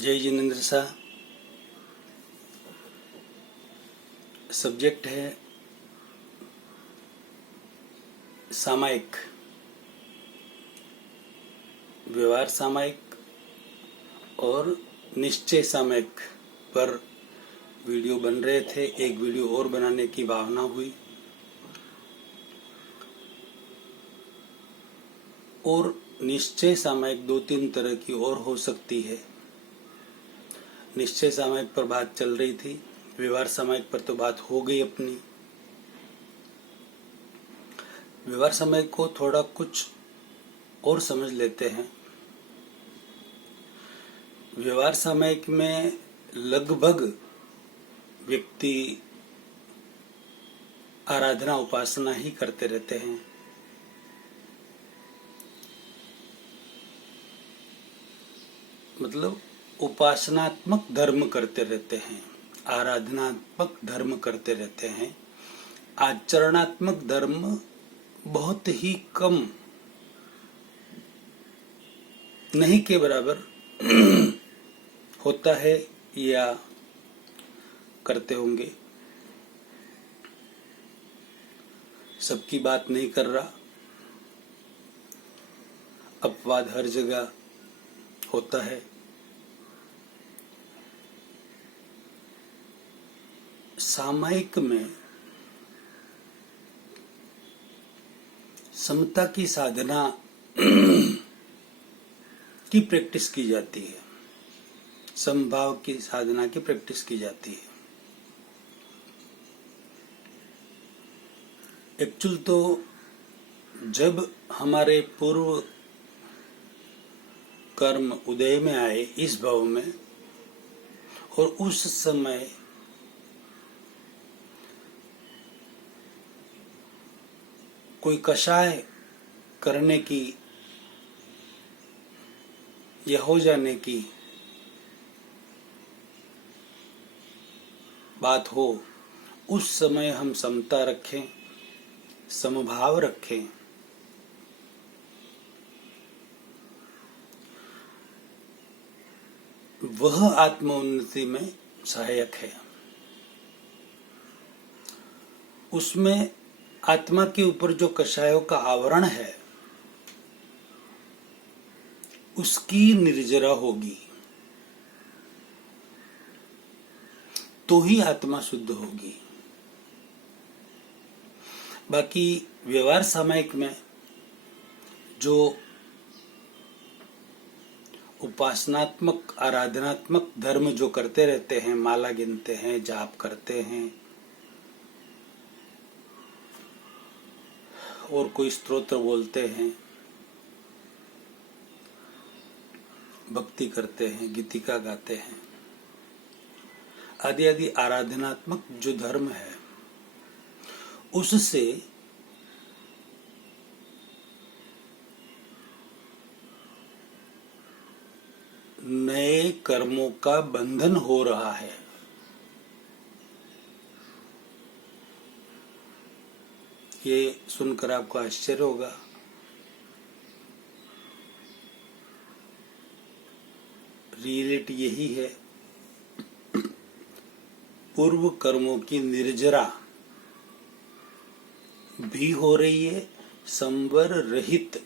जय जिनेन्द्र शाह। सब्जेक्ट है सामायिक, व्यवहार सामायिक और निश्चय सामायिक पर वीडियो बन रहे थे। एक वीडियो और बनाने की भावना हुई और निश्चय सामायिक दो तीन तरह की और हो सकती है। निश्चय सामायिक पर बात चल रही थी, व्यवहार सामायिक पर तो बात हो गई अपनी। व्यवहार सामायिक को थोड़ा कुछ और समझ लेते हैं। व्यवहार सामायिक में लगभग व्यक्ति आराधना उपासना ही करते रहते हैं। मतलब उपासनात्मक धर्म करते रहते हैं, आराधनात्मक धर्म करते रहते हैं। आचरणात्मक धर्म बहुत ही कम, नहीं के बराबर होता है या करते होंगे। सबकी बात नहीं कर रहा, अपवाद हर जगह होता है। सामायिक में समता की साधना की प्रैक्टिस की जाती है, समभाव की साधना की प्रैक्टिस की जाती है। एक्चुअल तो जब हमारे पूर्व कर्म उदय में आए इस भाव में, और उस समय कोई कषाय करने की या हो जाने की बात हो, उस समय हम समता रखें, समभाव रखें। वह आत्मोन्नति में सहायक है। उसमें आत्मा के ऊपर जो कषायों का आवरण है उसकी निर्जरा होगी तो ही आत्मा शुद्ध होगी। बाकी व्यवहार सामायिक में जो उपासनात्मक आराधनात्मक धर्म जो करते रहते हैं, माला गिनते हैं, जाप करते हैं और कोई स्तोत्र बोलते हैं, भक्ति करते हैं, गीतिका गाते हैं, आदि आदि आराधनात्मक जो धर्म है, उससे नए कर्मों का बंधन हो रहा है। ये सुनकर आपको आश्चर्य होगा। रियलिटी यही है, पूर्व कर्मों की निर्जरा भी हो रही है, संवर रहित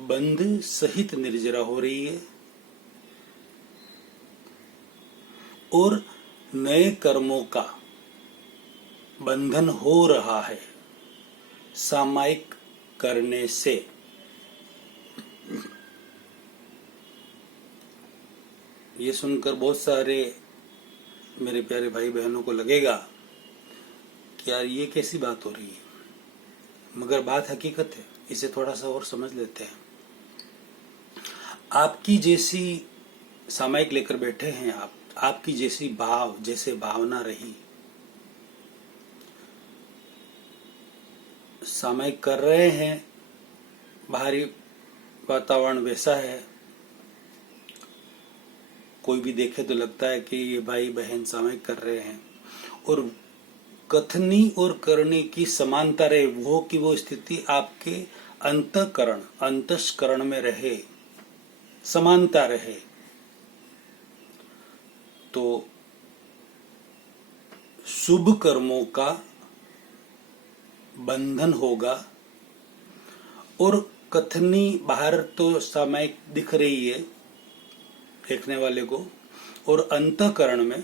बंध सहित निर्जरा हो रही है, और नए कर्मों का बंधन हो रहा है सामायिक करने से। ये सुनकर बहुत सारे मेरे प्यारे भाई बहनों को लगेगा कि यार ये कैसी बात हो रही है, मगर बात हकीकत है। इसे थोड़ा सा और समझ लेते हैं। आपकी जैसी सामायिक लेकर बैठे हैं आप, आपकी जैसी जैसे भावना रही, सामायिक कर रहे हैं, बाहरी वातावरण वैसा है, कोई भी देखे तो लगता है कि ये भाई बहन सामायिक कर रहे हैं, और कथनी और करने की समानता रहे, वो की वो स्थिति आपके अंतःकरण अंतस्करण में रहे, समानता रहे तो शुभ कर्मों का बंधन होगा। और कथनी बाहर तो सामायिक दिख रही है देखने वाले को, और अंतःकरण में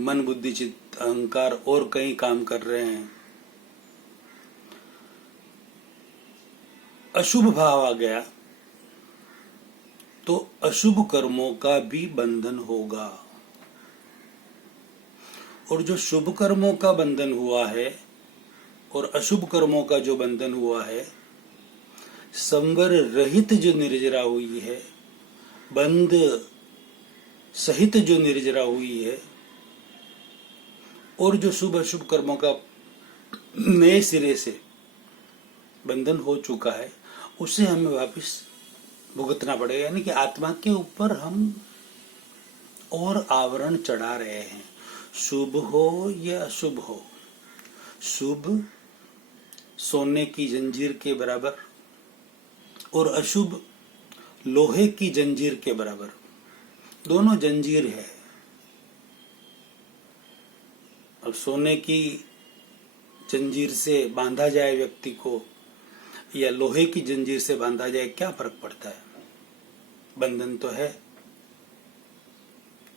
मन बुद्धि चित्त अहंकार और कई काम कर रहे हैं। अशुभ भाव आ गया तो अशुभ कर्मों का भी बंधन होगा। और जो शुभ कर्मों का बंधन हुआ है और अशुभ कर्मों का जो बंधन हुआ है, संवर रहित जो निर्जरा हुई है, बंध सहित जो निर्जरा हुई है, और जो शुभ अशुभ कर्मों का नए सिरे से बंधन हो चुका है, उसे हमें वापस भुगतना पड़ेगा। यानी कि आत्मा के ऊपर हम और आवरण चढ़ा रहे हैं, शुभ हो या अशुभ हो। शुभ सोने की जंजीर के बराबर और अशुभ लोहे की जंजीर के बराबर, दोनों जंजीर है। अब सोने की जंजीर से बांधा जाए व्यक्ति को या लोहे की जंजीर से बांधा जाए, क्या फर्क पड़ता है? बंधन तो है,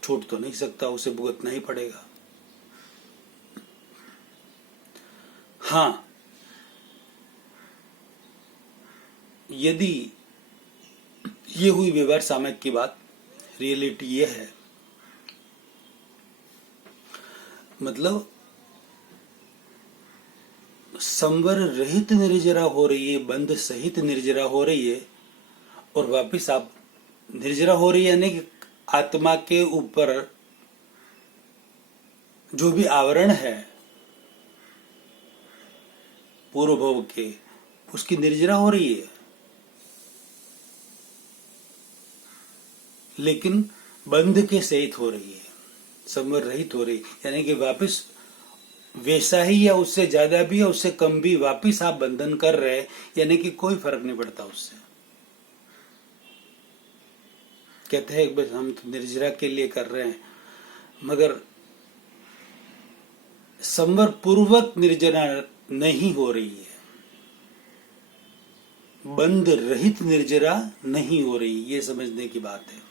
छूट तो नहीं सकता, उसे भुगतना ही पड़ेगा। हाँ, यदि ये हुई व्यवहार सामयिक की बात, रियलिटी ये है, मतलब संवर रहित निर्जरा हो रही है, बंध सहित निर्जरा हो रही है, और वापिस आप निर्जरा हो रही है, यानी कि आत्मा के ऊपर जो भी आवरण है पूर्व भव के, उसकी निर्जरा हो रही है, लेकिन बंध के सहित हो रही है, संवर रहित हो रही, यानी कि वापिस वैसा ही या उससे ज्यादा भी या उससे कम भी वापिस आप बंधन कर रहे हैं, यानी कि कोई फर्क नहीं पड़ता उससे। कहते हैं बस हम तो निर्जरा के लिए कर रहे हैं, मगर संवर पूर्वक निर्जरा नहीं हो रही है, बंध रहित निर्जरा नहीं हो रही, ये समझने की बात है।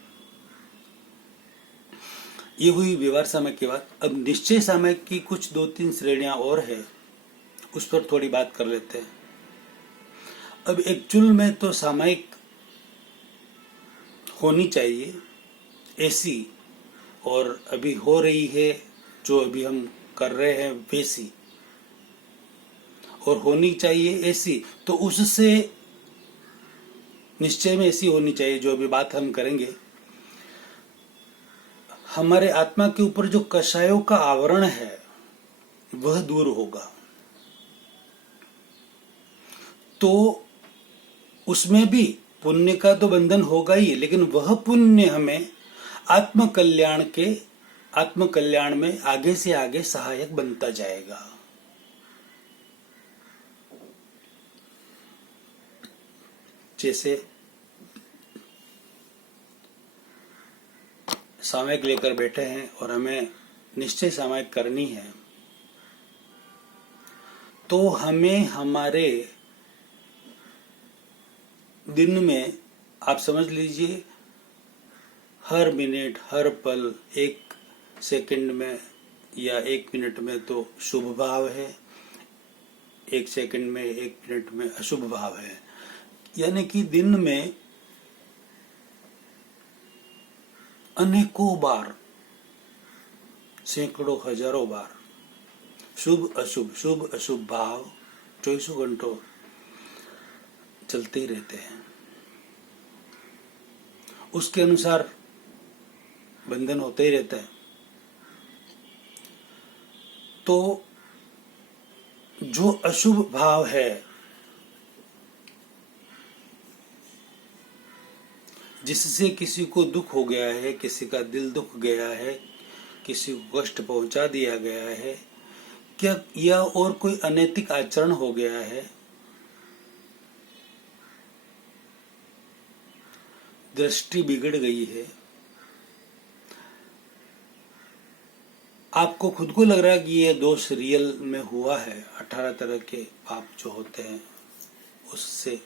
ये हुई व्यवहार सामयिक की बात। अब निश्चय सामयिक की कुछ 2-3 श्रेणियां और है, उस पर थोड़ी बात कर लेते हैं। अब एक्चुअल में तो सामयिक होनी चाहिए ऐसी, और अभी हो रही है जो अभी हम कर रहे हैं वैसी, और होनी चाहिए ऐसी, तो उससे निश्चय में ऐसी होनी चाहिए जो अभी बात हम करेंगे। हमारे आत्मा के ऊपर जो कषायों का आवरण है वह दूर होगा, तो उसमें भी पुण्य का तो बंधन होगा ही, लेकिन वह पुण्य हमें आत्मकल्याण में आगे से आगे सहायक बनता जाएगा। जैसे सामयिक लेकर बैठे हैं और हमें निश्चय सामयिक करनी है, तो हमें हमारे दिन में आप समझ लीजिए हर मिनट हर पल 1 सेकंड में या 1 मिनट में तो शुभ भाव है, 1 सेकंड में 1 मिनट में अशुभ भाव है, यानी कि दिन में अनेकों बार, सैकड़ों हजारों बार शुभ अशुभ भाव 24 घंटों चलते ही रहते हैं। उसके अनुसार बंधन होते ही रहता है। तो जो अशुभ भाव है, जिससे किसी को दुख हो गया है, किसी का दिल दुख गया है, किसी को कष्ट पहुंचा दिया गया है, क्या या और कोई अनैतिक आचरण हो गया है, दृष्टि बिगड़ गई है, आपको खुद को लग रहा है कि ये दोष रियल में हुआ है, 18 तरह के पाप जो होते हैं उससे,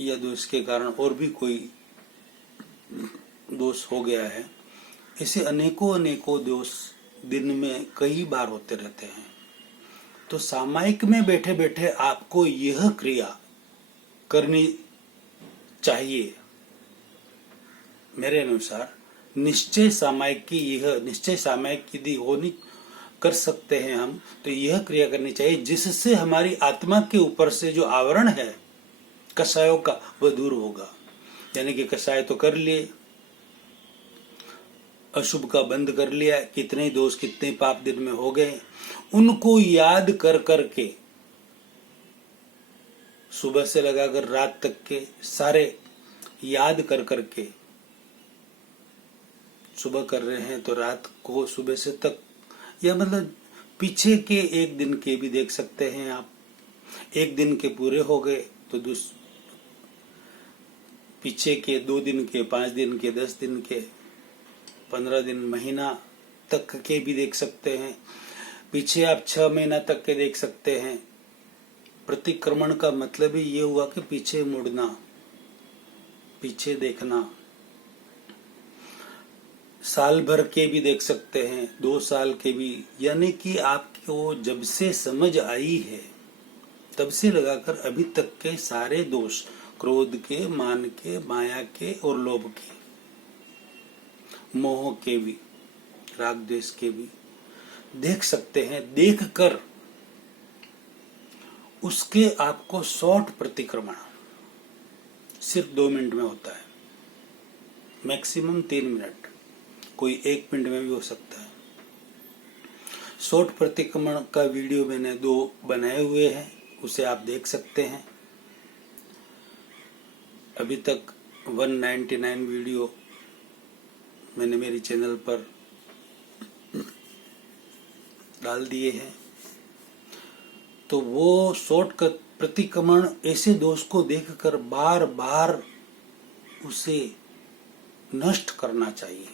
या दोष के कारण और भी कोई दोष हो गया है, ऐसे अनेकों अनेकों दोष दिन में कई बार होते रहते हैं। तो सामायिक में बैठे बैठे आपको यह क्रिया करनी चाहिए। मेरे अनुसार निश्चय सामायिक की, यह निश्चय सामायिक यदि होनी कर सकते हैं हम, तो यह क्रिया करनी चाहिए जिससे हमारी आत्मा के ऊपर से जो आवरण है कषायों का वह दूर होगा। यानी कि कषाय तो कर लिए, अशुभ का बंद कर लिया, कितने दोष कितने पाप दिन में हो गए उनको याद कर करके, सुबह से लगाकर रात तक के सारे याद कर करके, सुबह कर रहे हैं तो रात को सुबह से तक, या मतलब पीछे के एक दिन के भी देख सकते हैं आप। एक दिन के पूरे हो गए तो पीछे के 2 दिन के, 5 दिन के, 10 दिन के, 15 दिन, महीना तक के भी देख सकते हैं। पीछे आप 6 महीना तक के देख सकते हैं। प्रतिक्रमण का मतलब ही ये हुआ कि पीछे मुड़ना, पीछे देखना। साल भर के भी देख सकते हैं, 2 साल के भी, यानी कि आपको जब से समझ आई है तब से लगाकर अभी तक के सारे दोष, क्रोध के, मान के, माया के और लोभ के, मोह के भी, राग द्वेष के भी देख सकते हैं। देखकर उसके आपको शॉर्ट प्रतिक्रमण सिर्फ 2 मिनट में होता है, मैक्सिमम 3 मिनट, कोई 1 मिनट में भी हो सकता है। शॉर्ट प्रतिक्रमण का वीडियो मैंने 2 बनाए हुए हैं, उसे आप देख सकते हैं। अभी तक 199 वीडियो मैंने मेरी चैनल पर डाल दिए हैं। तो वो शॉर्ट प्रतिक्रमण ऐसे दोष को देखकर बार बार उसे नष्ट करना चाहिए।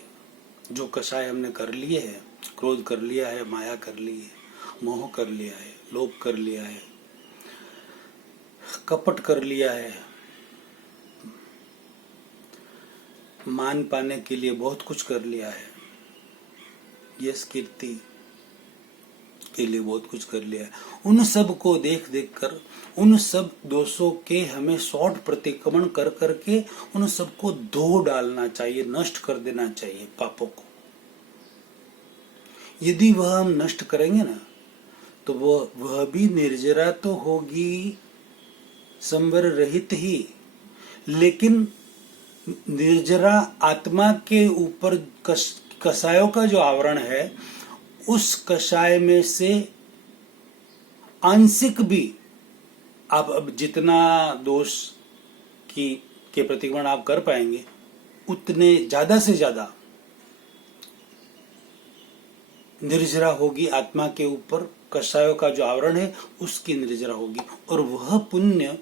जो कषाय हमने कर लिए है, क्रोध कर लिया है, माया कर ली है, मोह कर लिया है, लोभ कर लिया है, कपट कर लिया है, मान पाने के लिए बहुत कुछ कर लिया है, यश कीर्ति के लिए बहुत कुछ कर लिया है, उन सब को देख देख कर, उन सब दोषों के हमें शॉर्ट प्रतिक्रमण कर करके उन सब को धो डालना चाहिए, नष्ट कर देना चाहिए पापों को। यदि वह हम नष्ट करेंगे ना, तो वह भी निर्जरा तो होगी, संवर रहित ही, लेकिन निर्जरा आत्मा के ऊपर कषायों का जो आवरण है, उस कषाय में से आंशिक भी आप अब जितना दोष के प्रतिक्रमण आप कर पाएंगे, उतने ज्यादा से ज्यादा निर्जरा होगी आत्मा के ऊपर, कषायों का जो आवरण है उसकी निर्जरा होगी, और वह पुण्य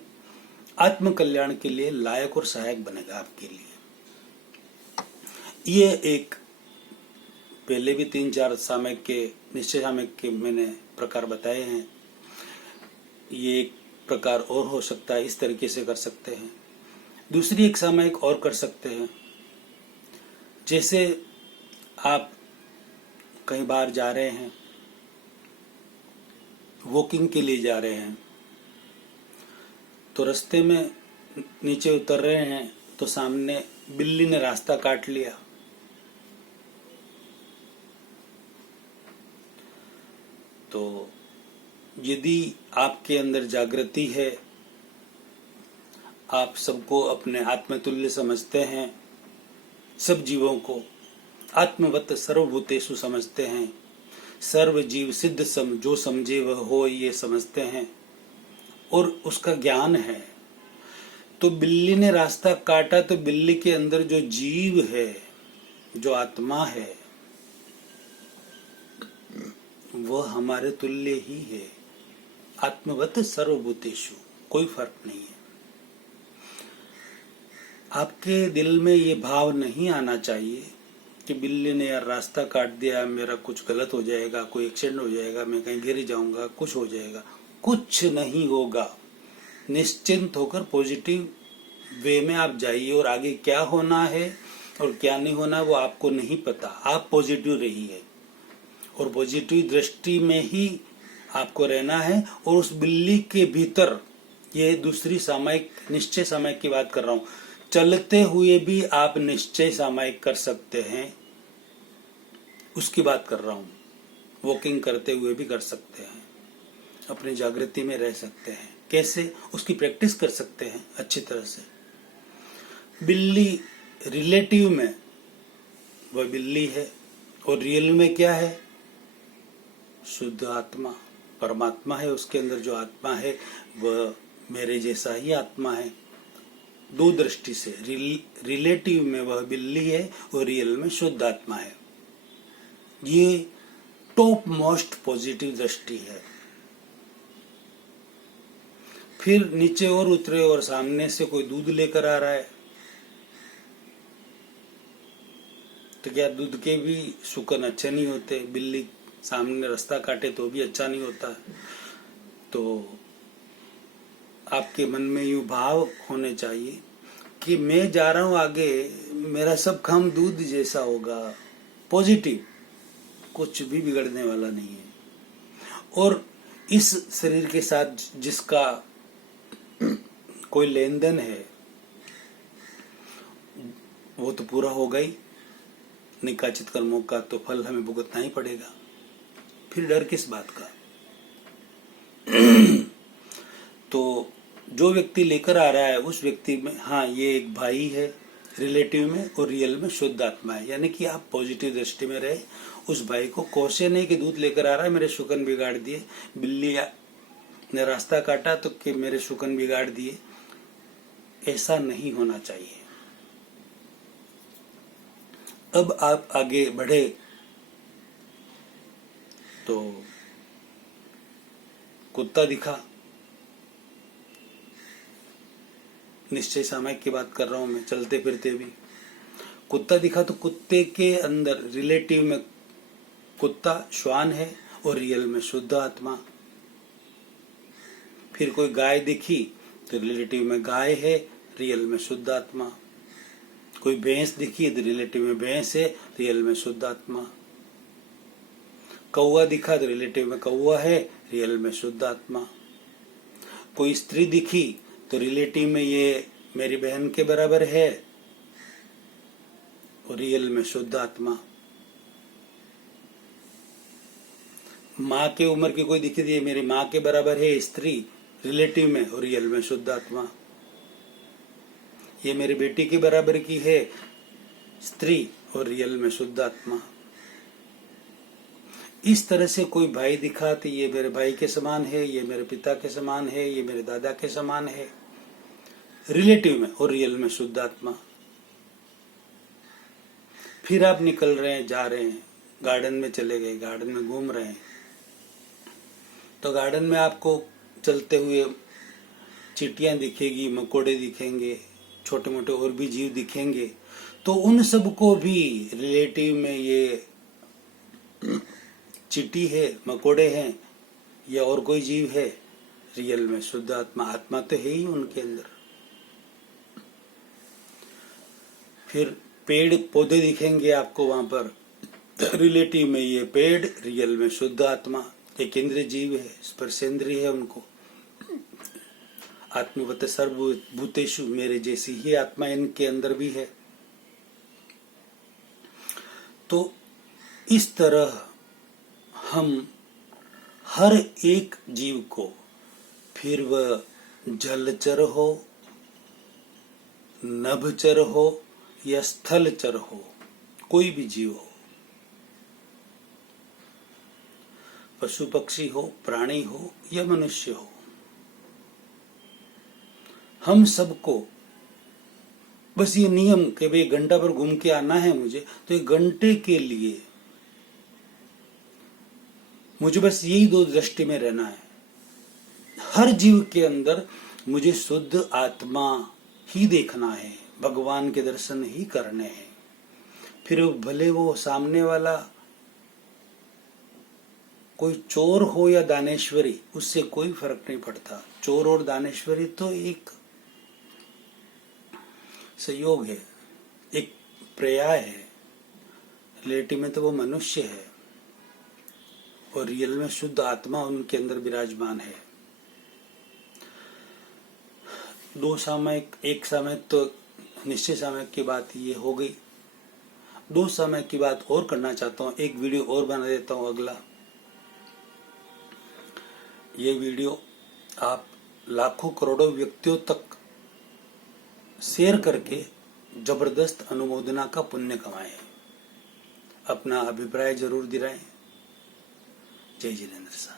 आत्म कल्याण के लिए लायक और सहायक बनेगा आपके लिए। ये एक पहले भी 3-4 सामयिक के, निश्चय सामयिक के मैंने प्रकार बताए हैं। ये एक प्रकार और हो सकता है, इस तरीके से कर सकते हैं। दूसरी एक सामयिक और कर सकते हैं, जैसे आप कहीं बाहर जा रहे हैं, वॉकिंग के लिए जा रहे हैं, तो रास्ते में नीचे उतर रहे हैं तो सामने बिल्ली ने रास्ता काट लिया। तो यदि आपके अंदर जागृति है, आप सबको अपने आत्मतुल्य समझते हैं, सब जीवों को आत्मवत सर्वभूतेषु समझते हैं, सर्व जीव सिद्ध जो समझे वह हो, ये समझते हैं, और उसका ज्ञान है, तो बिल्ली ने रास्ता काटा तो बिल्ली के अंदर जो जीव है, जो आत्मा है, वह हमारे तुल्य ही है। आत्मवत सर्वभूतेषु, कोई फर्क नहीं है। आपके दिल में ये भाव नहीं आना चाहिए कि बिल्ली ने यार रास्ता काट दिया, मेरा कुछ गलत हो जाएगा, कोई एक्सीडेंट हो जाएगा, मैं कहीं गिर जाऊंगा, कुछ हो जाएगा। कुछ नहीं होगा। निश्चिंत होकर पॉजिटिव वे में आप जाइए, और आगे क्या होना है और क्या नहीं होना वो आपको नहीं पता। आप पॉजिटिव रहिए और पॉजिटिव दृष्टि में ही आपको रहना है। और उस बिल्ली के भीतर, ये दूसरी सामायिक निश्चय सामायिक की बात कर रहा हूं, चलते हुए भी आप निश्चय सामायिक कर सकते हैं, उसकी बात कर रहा हूं। वॉकिंग करते हुए भी कर सकते हैं, अपनी जागृति में रह सकते हैं। कैसे? उसकी प्रैक्टिस कर सकते हैं अच्छी तरह से। बिल्ली रिलेटिव में वह बिल्ली है, और रियल में क्या है? शुद्ध आत्मा, परमात्मा है। उसके अंदर जो आत्मा है वह मेरे जैसा ही आत्मा है। दो दृष्टि से, रिलेटिव में वह बिल्ली है और रियल में शुद्ध आत्मा है। ये टॉप मोस्ट पॉजिटिव दृष्टि है। फिर नीचे और उतरे और सामने से कोई दूध लेकर आ रहा है, तो क्या दूध के भी शुकन अच्छे नहीं होते? बिल्ली सामने रास्ता काटे तो भी अच्छा नहीं होता। तो आपके मन में यूं भाव होने चाहिए कि मैं जा रहा हूं आगे, मेरा सब काम दूध जैसा होगा। पॉजिटिव, कुछ भी बिगड़ने वाला नहीं है। और इस शरीर के साथ जिसका कोई लेन देन है वो तो पूरा हो गई। निकाचित कर्मों का तो फल हमें भुगतना ही पड़ेगा, फिर डर किस बात का? तो जो व्यक्ति लेकर आ रहा है उस व्यक्ति में, हाँ, ये एक भाई है रिलेटिव में, और रियल में शुद्ध आत्मा है। यानी कि आप पॉजिटिव दृष्टि में रहे। उस भाई को कोसे नहीं कि दूध लेकर आ रहा है, मेरे शुकन बिगाड़ दिए, बिल्ली ने रास्ता काटा तो कि मेरे शुकन बिगाड़ दिए। ऐसा नहीं होना चाहिए। अब आप आगे बढ़े तो कुत्ता दिखा, निश्चय सामायिक की बात कर रहा हूं मैं, चलते फिरते भी कुत्ता दिखा, तो कुत्ते के अंदर रिलेटिव में कुत्ता श्वान है और रियल में शुद्ध आत्मा। फिर कोई गाय दिखी तो रिलेटिव में गाय है, रियल में शुद्ध आत्मा। कोई भैंस दिखी तो रिलेटिव में भैंस है, रियल में शुद्ध आत्मा। कौवा दिखा तो रिलेटिव में कौवा है, रियल में शुद्ध आत्मा। कोई स्त्री दिखी तो रिलेटिव में ये मेरी बहन के बराबर है और रियल में शुद्ध आत्मा। माँ के उम्र की कोई दिखी थी, मेरी माँ के बराबर है स्त्री, रिलेटिव में, और रियल में शुद्ध आत्मा। ये मेरी बेटी के बराबर की है स्त्री, और रियल में शुद्ध आत्मा। इस तरह से कोई भाई दिखा तो ये मेरे भाई के समान है, ये मेरे पिता के समान है, ये मेरे दादा के समान है, रिलेटिव में, और रियल में शुद्ध आत्मा। फिर आप निकल रहे हैं, जा रहे हैं, गार्डन में चले गए, गार्डन में घूम रहे हैं, तो गार्डन में आपको चलते हुए चींटियां दिखेगी, मकोड़े दिखेंगे, छोटे मोटे और भी जीव दिखेंगे। तो उन सबको भी रिलेटिव में ये चींटी है, मकोड़े हैं या और कोई जीव है, रियल में शुद्ध आत्मा। आत्मा तो है ही उनके अंदर। फिर पेड़ पौधे दिखेंगे आपको वहां पर, रिलेटिव में ये पेड़, रियल में शुद्ध आत्मा। एक इंद्रिय जीव है, स्पर्शेंद्रिय है उनको। आत्मवत सर्वभूतेषु, मेरे जैसी ही आत्मा इनके अंदर भी है। तो इस तरह हम हर एक जीव को, फिर वह जलचर हो, नभचर हो या स्थलचर हो, कोई भी जीव हो, पशु पक्षी हो, प्राणी हो या मनुष्य हो, हम सबको बस ये नियम कि भाई घंटा पर घूम के आना है मुझे, तो एक घंटे के लिए मुझे बस यही दो दृष्टि में रहना है। हर जीव के अंदर मुझे शुद्ध आत्मा ही देखना है, भगवान के दर्शन ही करने हैं। फिर भले वो सामने वाला कोई चोर हो या दानेश्वरी, उससे कोई फर्क नहीं पड़ता। चोर और दानेश्वरी तो एक संयोग है, एक पर्याय है। रियलिटी में तो वो मनुष्य है और रियल में शुद्ध आत्मा उनके अंदर विराजमान है। दो सामयिक, एक सामयिक तो निश्चय सामयिक की बात ये हो गई। दो सामयिक की बात और करना चाहता हूँ, एक वीडियो और बना देता हूँ अगला। ये वीडियो आप लाखों करोड़ों व्यक्तियों तक शेयर करके जबरदस्त अनुमोदना का पुण्य कमाएं। अपना अभिप्राय जरूर दिलाएं। जय जिनेंद्र साहब।